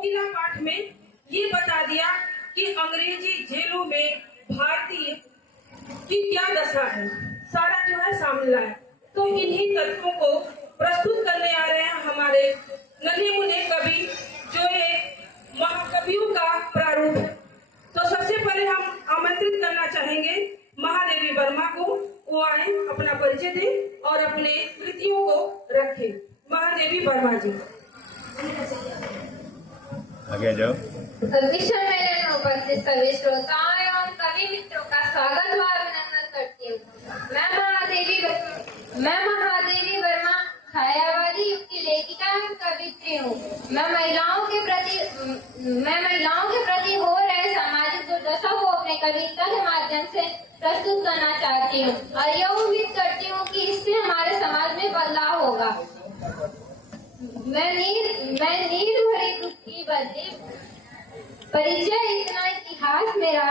कोकिला पाठ में ये बता दिया कि अंग्रेजी जेलों में भारतीय की क्या दशा है, सारा जो है सामने लाया। तो इन्हीं तथ्यों को प्रस्तुत करने आ रहे हैं हमारे नन्हे मुन्ने कवि, जो एक महाकवियों का प्रारूप है। तो सबसे पहले हम आमंत्रित करना चाहेंगे महादेवी वर्मा को, वो आए, अपना परिचय दें और अपने कृतियों को रखें। महादेवी वर्मा जी आगे जाओ। विश्व मेले में उपस्थित सभी श्रोताओं एवं कवि मित्रों का स्वागत व अभिनंदन करती हूँ। मैं महादेवी वर्मा छायावादी युग की लेखिका एवं कवित्री हूँ। मैं महिलाओं के प्रति हो रहे सामाजिक दुर्दशा को अपने कविता के माध्यम से प्रस्तुत करना चाहती हूँ और यह उम्मीद करती हूँ कि इससे हमारे समाज में बदलाव होगा। मैं नीर भरी दुख की बदली परिचय इतना इतिहास मेरा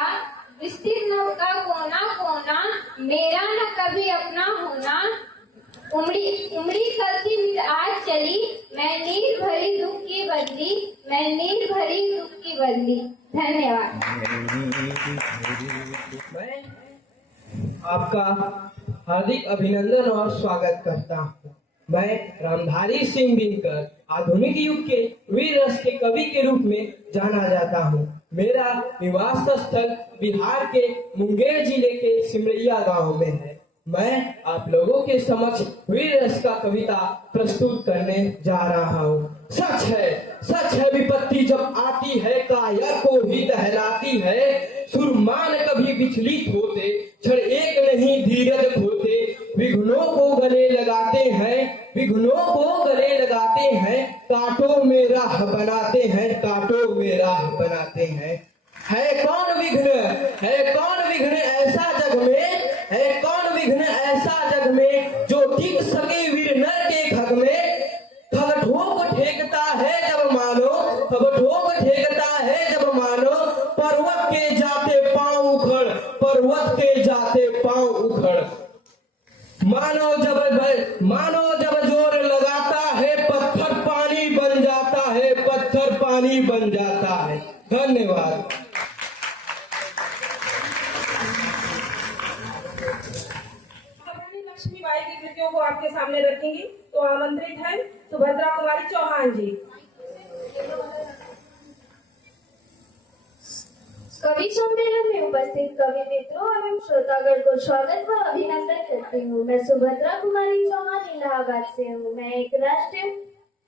विस्तृत न का कोना कोना, मेरा न कभी अपना होना, उमड़ी करती आज चली, मैं नीर भरी दुख की बदली, मैं नीर भरी दुख की बदली। धन्यवाद। मैं आपका हार्दिक अभिनंदन और स्वागत करता हूँ। मैं रामधारी सिंह दिनकर आधुनिक युग के वीर रस के कवि के रूप में जाना जाता हूँ। मेरा निवास स्थल बिहार के मुंगेर जिले के सिमरिया गांव में है। मैं आप लोगों के समक्ष वीर रस का कविता प्रस्तुत करने जा रहा हूँ। सच है विपत्ति जब आती है, काया को ही दहलाती है। सुरमान कभी विचलित होते, क्षण एक नहीं धीरज खोते। विघ्नों को गले लगाते हैं, विघ्नों को गले लगाते हैं। कांटों में राह बनाते हैं, कांटों में राह बनाते हैं। है कौन विघ्न ऐसा जग में, है कौन विघ्न ऐसा जग में, जो टिक सके वीर नर के खग में। ठग ठोक ठेकता है जब मानो, ठग ठोक ठेकता है जब मानो। पर्वत के जाते पांव उखड़, पर्वत के जाते पांव उखड़। मानो जब जोर लगाता है, पत्थर पानी बन जाता है, पत्थर पानी बन जाता है। धन्यवाद। लक्ष्मीबाई की कृतियों को आपके सामने रखेंगी, तो आमंत्रित है सुभद्रा कुमारी चौहान जी। कवि सम्मेलन में उपस्थित कवि मित्रों एवं श्रोतागण को स्वागत व अभिनंदन करती हूँ। मैं सुभद्रा कुमारी चौहान इलाहाबाद से हूँ। मैं एक राष्ट्रीय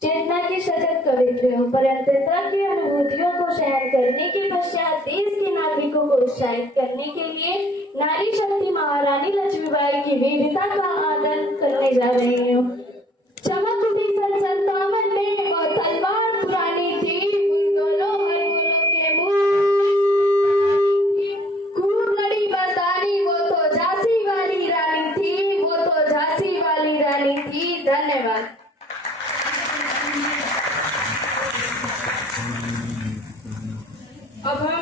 चेतना की सजग कवित्री हूँ। परतंत्रता की अनुभूतियों को सहन करने के पश्चात देश के नागरिकों को उत्साहित करने के लिए नारी शक्ति महारानी लक्ष्मीबाई की वीरता का आदर करने जा रही हूँ। चमक उठी सन 57 में और तलवार पुरानी थी, दोनों के मुंह खूब लड़ी बरदानी, वो तो झांसी वाली रानी थी, वो तो झांसी वाली रानी थी। धन्यवाद। अब हम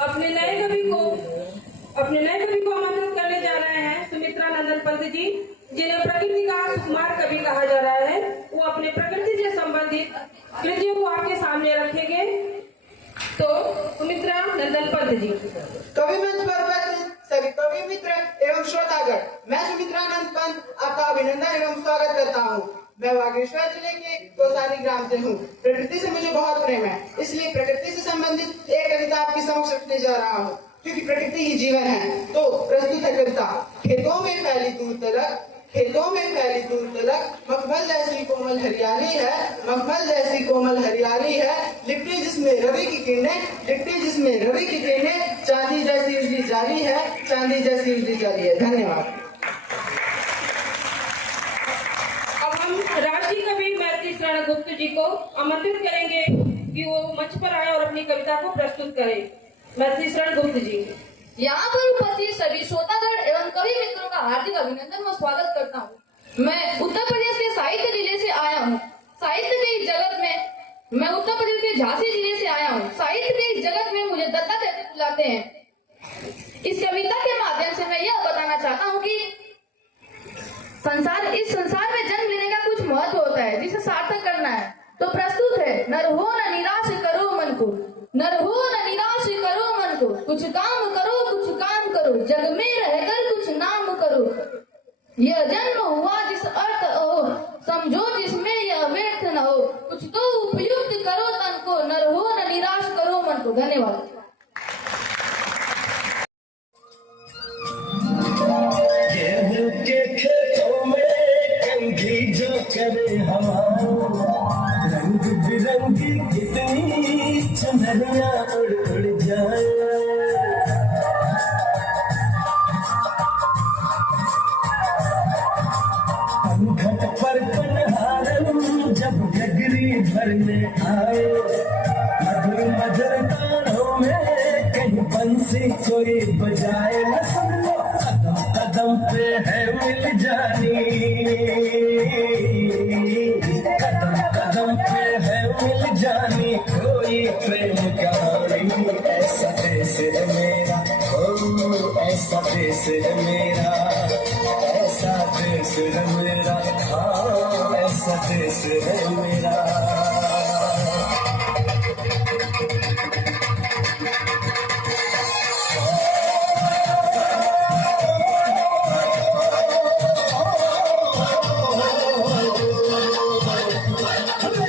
अपने नए कवि को आमंत्रित करने जा रहे हैं सुमित्रा नंदन पंत जी, जिन्हें प्रकृति का सुकुमार कवि कहा जा रहा है। वो अपने प्रकृति से संबंधित कृतियों को आपके सामने रखेंगे। तो सुमित्रा नंदन पंत जी। कवि मंच पर उपस्थित सभी कवि मित्र एवं श्रोतागण, मैं सुमित्रा नंदन पंत आपका अभिनंदन एवं स्वागत करता हूँ। मैं बागेश्वर जिले के गौसारी ग्राम से हूँ। प्रकृति से मुझे बहुत प्रेम है, इसलिए प्रकृति से संबंधित एक कविता आपके समक्ष रखने जा रहा हूँ, क्योंकि प्रकृति ही जीवन है। तो प्रस्तुत है कविता। खेतों में फैली दूर तलक, खेतों में फैली दूर तलक, मखमल जैसी कोमल हरियाली है, मखमल जैसी कोमल हरियाली है। लिपटी जिसमें रवि की किरणें, लिपटी जिसमें रवि की किरणें, चांदी जैसी उजली जाली है, चांदी जैसी उजली जाली है। धन्यवाद। राष्ट्रीय कवि मैथिली शरण गुप्त जी को आमंत्रित करेंगे कि वो मंच पर आए और अपनी कविता को प्रस्तुत करें। मैथिली शरण गुप्त जी। यहाँ पर उपस्थित सभी श्रोतागण एवं कवि मित्रों का हार्दिक अभिनंदन व स्वागत करता हूँ। मैं उत्तर प्रदेश के साहित्य जिले से आया हूँ। साहित्य के इस जगत में मैं उत्तर प्रदेश के झांसी जिले से आया हूँ। साहित्य के इस जगत में मुझे दत्ता कहते बुलाते हैं। इस कविता के माध्यम से मैं यह बताना चाहता हूँ कि इस संसार में जन्म लेने का कुछ महत्व होता है, जिसे सार्थक करना है। तो प्रस्तुत है, न हो न निराश कुछ काम करो, जग में रहकर कुछ नाम करो। यह जन्म हुआ जिस अर्थ हो, समझो जिसमें यह व्यर्थ न हो। कुछ तो उपयुक्त करो तन को, न रहो न निराश करो मन को। धन्यवाद। गेहूं के खेतों में कंघी जो करे हवा, रंग बिरंगी कितनी चुनरिया उड़ उड़ जाए। घट पर पनहारन जब गगरी भरने आए, मधुर मधुर तारों में कहीं बंसी कोई बजाए। न सुन लो कदम कदम पे है मिल जानी, कदम कदम पे है मिल जानी कोई प्रेम कहानी। ऐसा देश है मेरा, ओ ऐसा देश है मेरा, ऐसा देश है मेरा, हाँ ऐसा देश है मेरा।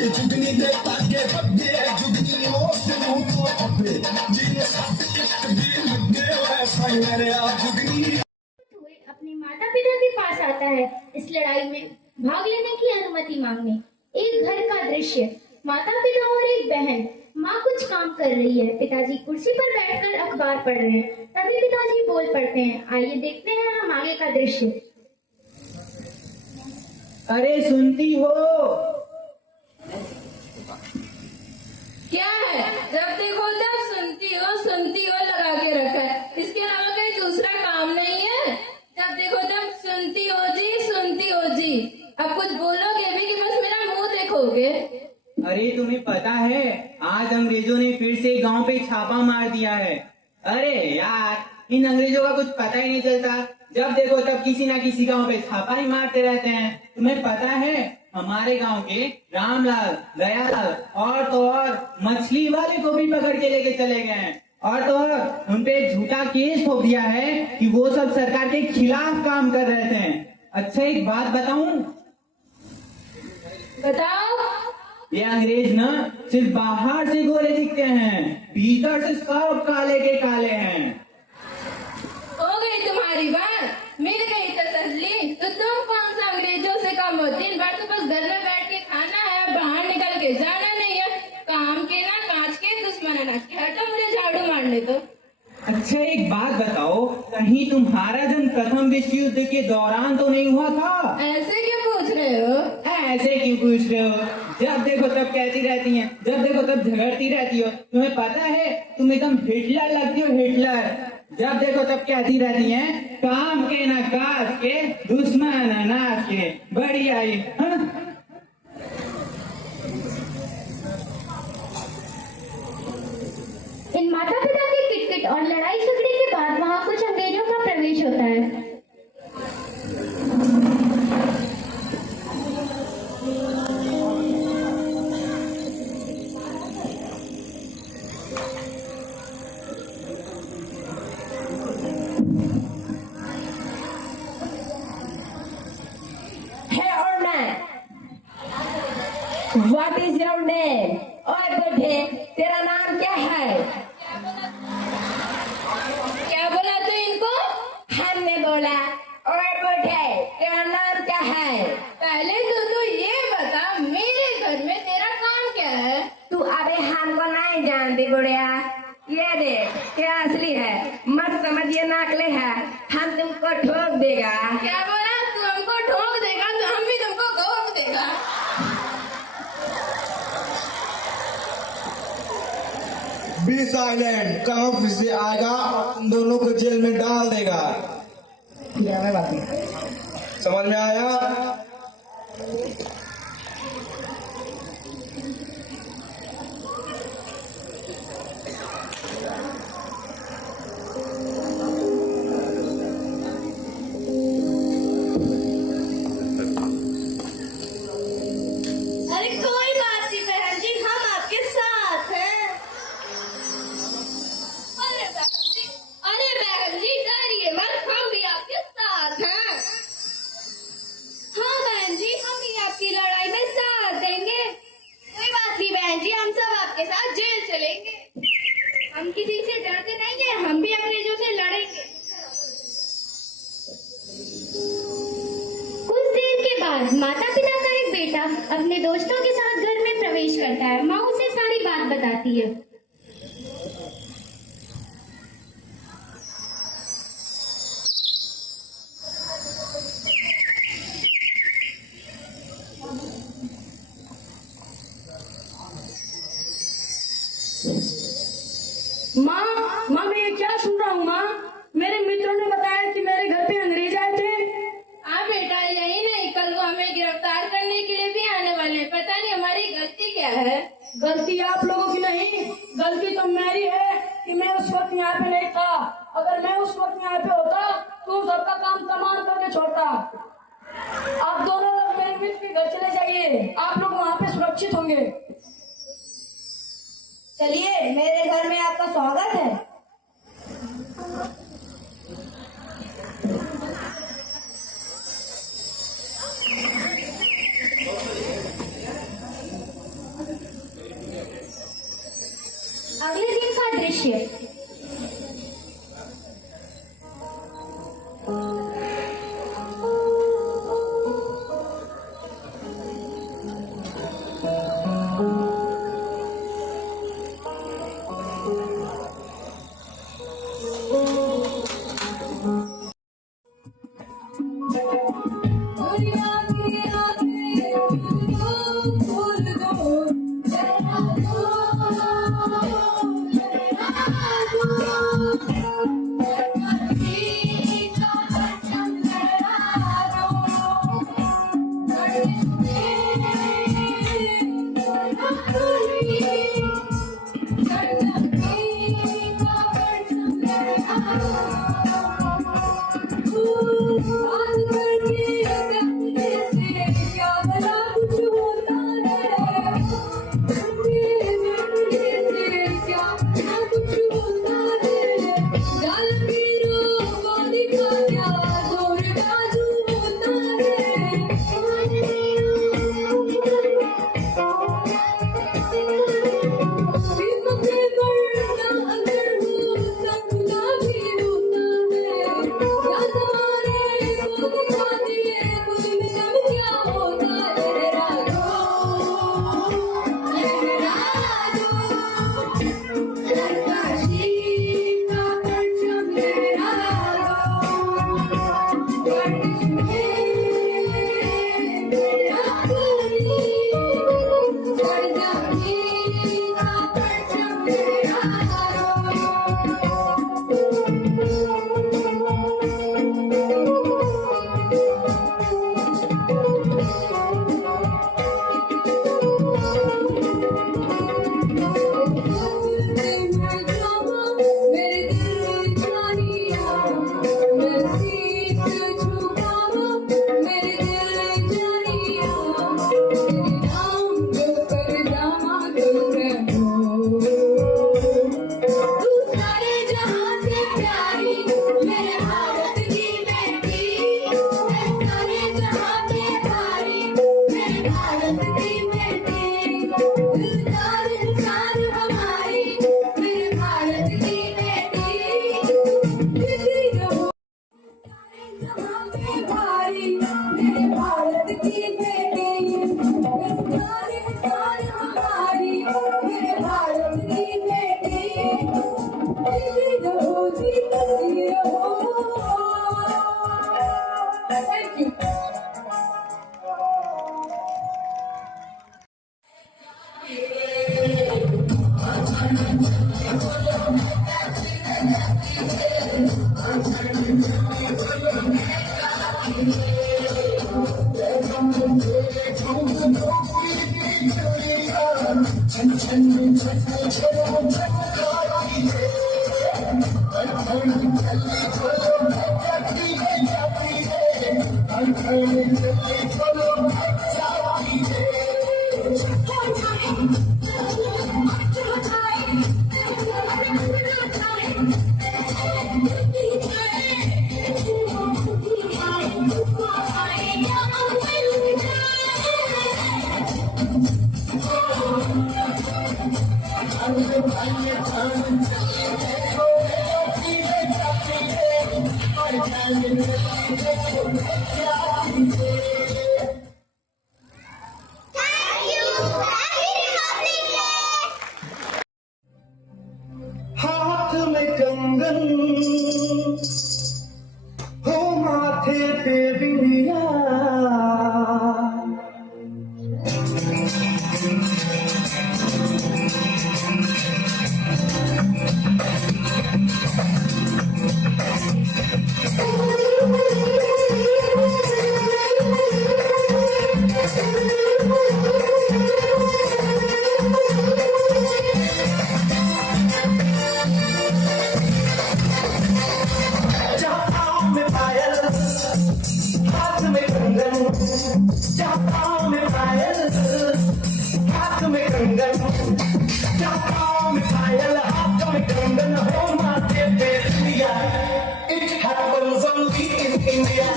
जुगनी दे ताके बद्दे, जुगनी मोस मुंह को अबे, जीने साथ इश्क भी लगे ऐसा मेरे आप जुगनी। हुए अपने माता पिता के पास आता है इस लड़ाई में भाग लेने की अनुमति मांगने। एक घर का दृश्य, माता पिता और एक बहन। माँ कुछ काम कर रही है, पिताजी कुर्सी पर बैठकर अखबार पढ़ रहे हैं। तभी पिताजी बोल पड़ते हैं। आइए देखते हैं हम आगे का दृश्य। अरे सुनती हो? क्या है? जब देखो तब सुनती हो लगा के रखा है। इसके अलावा कोई दूसरा काम नहीं है? जब देखो तब सुनती हो जी। अब कुछ बोलोगे भी कि बस मेरा मुंह देखोगे? अरे तुम्हें पता है आज अंग्रेजों ने फिर से गांव पे छापा मार दिया है। अरे यार इन अंग्रेजों का कुछ पता ही नहीं चलता, जब देखो तब किसी ना किसी गांव पे छापा ही मारते रहते हैं। तुम्हें पता है हमारे गांव के रामलाल, दयालाल और तो और मछली वाले को भी पकड़ के लेके चले गए हैं, और तो और उनपे एक झूठा केस ठोक दिया है कि वो सब सरकार के खिलाफ काम कर रहे थे। अच्छा एक बात बताऊं? बताओ। ये अंग्रेज ना सिर्फ बाहर से गोरे दिखते हैं, भीतर से सब काले के काले हैं। हो गई तुम्हारी बात, मिल गई तसल्ली। तो तुम कौन सा अंग्रेजों से कम हो? दिन भर तो बस घर में बैठ के खाना है, बाहर निकल के जाना नहीं है। काम के ना कांच के दुश्मन है ना। हटो मुझे झाड़ू मारने दो। अच्छा एक बात बताओ, कहीं तुम्हारा जन्म प्रथम विश्व युद्ध के दौरान तो नहीं हुआ था? ऐसे क्यों पूछ रहे हो? ऐसे क्यों पूछ रहे हो? जब देखो तब कहती रहती हैं, जब देखो तब झगड़ती रहती हो। तुम्हें पता है तुम एकदम हिटलर लगती हो, हिटलर। जब देखो तब कहती रहती हैं काम के ना काज के, दुश्मन अनाज के। बढ़िया ही हाँ? इन माता पिता के किटकिट और लड़ाई झगड़े के बाद वहाँ कुछ अंग्रेजों का प्रवेश होता है। What is your name? और बेटे तेरा नाम क्या है? क्या बोला तू इनको? हमने बोला और बेटे तेरा नाम क्या है? पहले तो ये बता मेरे घर में तेरा काम क्या है? तू अबे हमको नहीं जानती बुढ़िया। ये देख ये असली है, मत समझ ये नकली है। हम तुमको ठोक देगा। क्या बोला? तू हमको ठोक देगा तो हम भी तुमको ठोक देगा। बी साइलेंट, कहाँ फिर से आएगा तुम दोनों को जेल में डाल देगा। समझ में आया? अरे कोई बात नहीं बहन जी, हम आपके साथ हैं। अरे बहन जी किसी से डरते नहीं हैं, हम भी अंग्रेजों से लड़ेंगे। कुछ देर के बाद माता पिता का एक बेटा अपने दोस्तों के साथ घर में प्रवेश करता है। माँ उसे सारी बात बताती है। माँ मैं ये क्या सुन रहा हूँ माँ? मेरे मित्रों ने बताया कि मेरे घर पे अंग्रेज आए थे। हाँ बेटा, यही नहीं, कल वो हमें गिरफ्तार करने के लिए भी आने वाले हैं। पता नहीं हमारी गलती क्या है। गलती आप लोगों की नहीं, गलती तो मेरी है कि मैं उस वक्त यहाँ पे नहीं था। अगर मैं उस वक्त यहाँ पे होता तो सबका काम तमाम करके छोड़ता। आप दोनों लोग मेरे मित्र के घर चले जाइए, आप लोग वहाँ पे सुरक्षित होंगे। चलिए, मेरे घर में आपका स्वागत है। अगले दिन का दृश्य। I'm हाथ में कंगन हो माथे पे बिंदिया चाहताओं में पायल हाथ में कंगन चाहताओं में पायल हाथ में कंगन चाहताओं में पायल हाथ में कंगन हो माथे पे बिंदिया It happens only in India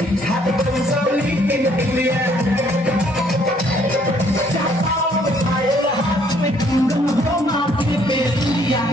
It happens only in India चाहताओं में पायल हाथ में कंगन हो माथे पे बिंदिया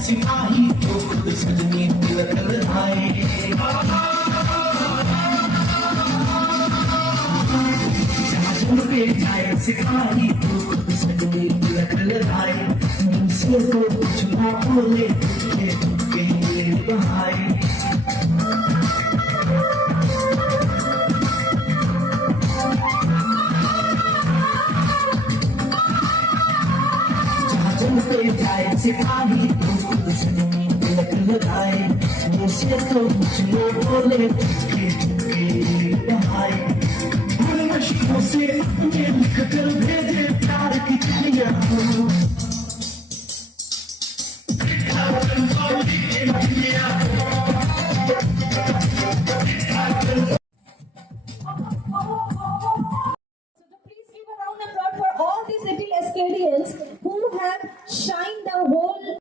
सिपाही तो खुद सजनी तिलक लगाए जाए सिपाही तो खुद सजनी तिलक लगाए मुझसे तो कुछ ना बोले तुझे के लिए बहाए जाए सिपाही तो खुद सजनी तिलक लगाए मुझसे तो कुछ ना बोले तुझे के लिए बहाए नशीबों से अपने लिख कर भेजे प्यार की चिड़िया Please give a round of applause for all these little Ascadians who have shined the whole.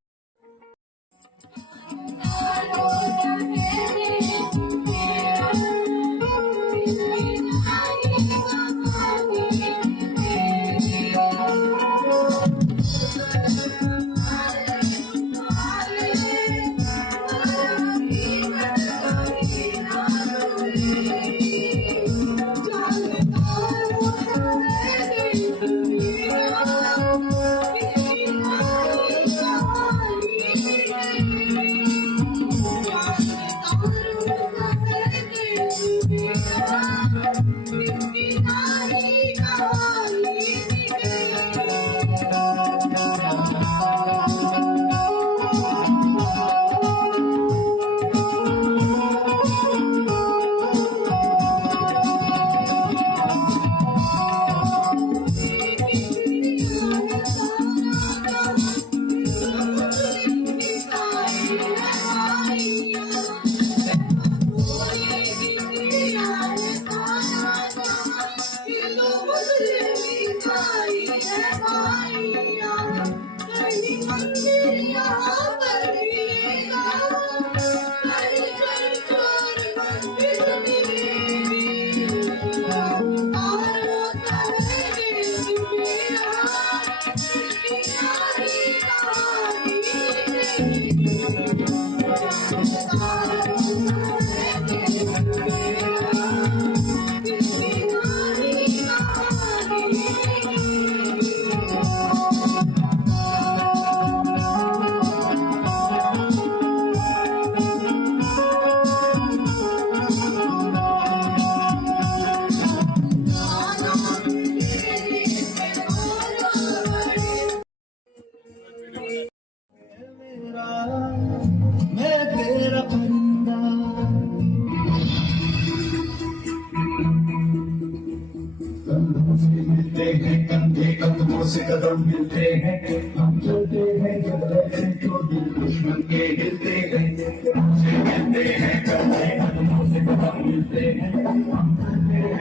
मिलते हैं कंधे कदमों से कदम मिलते हैं हम चलते हैं जब ऐसे तो दिल दुश्मन के हिलते हैं हमसे मिलते हैं कंधे कदमों से कदम मिलते हैं हम चलते हैं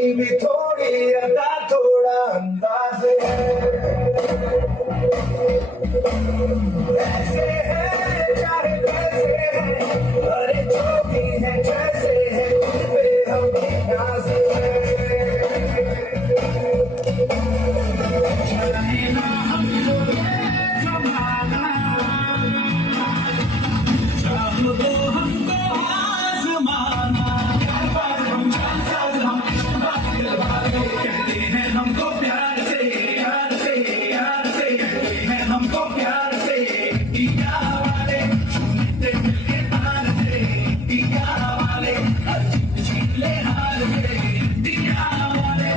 अपनी भी थोड़ी अदा थोड़ा अंदाज है, ऐसे है चाहे कैसे है, अरे जो भी है जैसे है खुद पे हमें नाज है। चलेगा हमको जमाना, चाहो तो हमको आजमाना, कहते हैं हमको प्यार से यार से यार से, कहते हैं हमको प्यार से टीका वाले, छूते मिलके तार से टीका वाले, जीत ले हार से टीका वाले,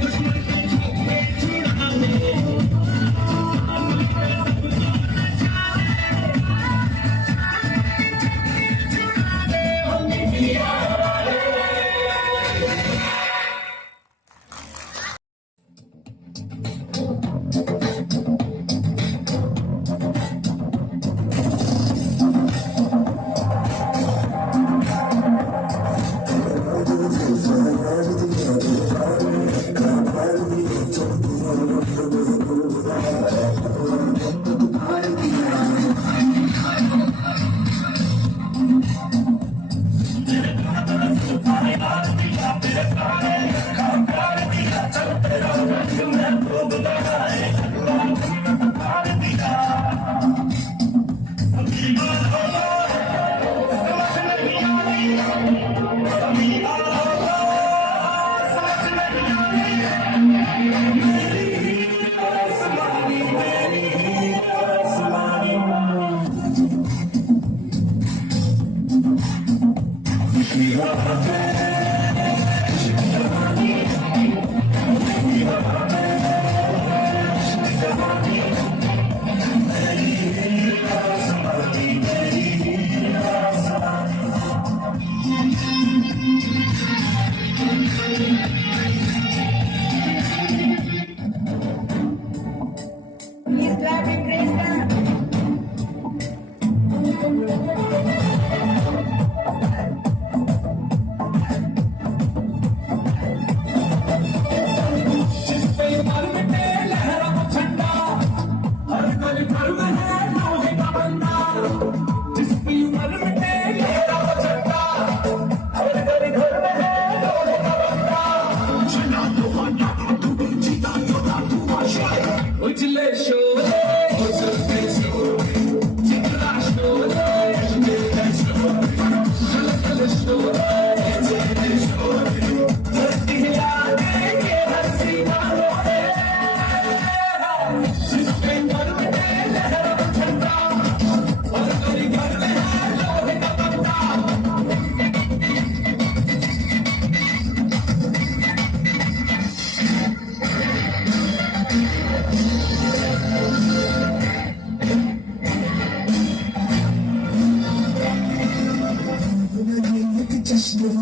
दुश्मन के झोंके छुड़ा दो,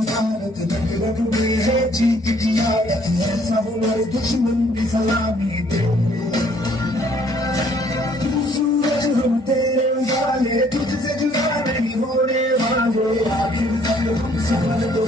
भारत रग रग में है जीत की आदत है, सब हमारे दुश्मन की सलामी दे, तू सूरज हम तेरे उजाले, तुझसे जुदा नहीं होने वाले, आखिर तक हम सफल तो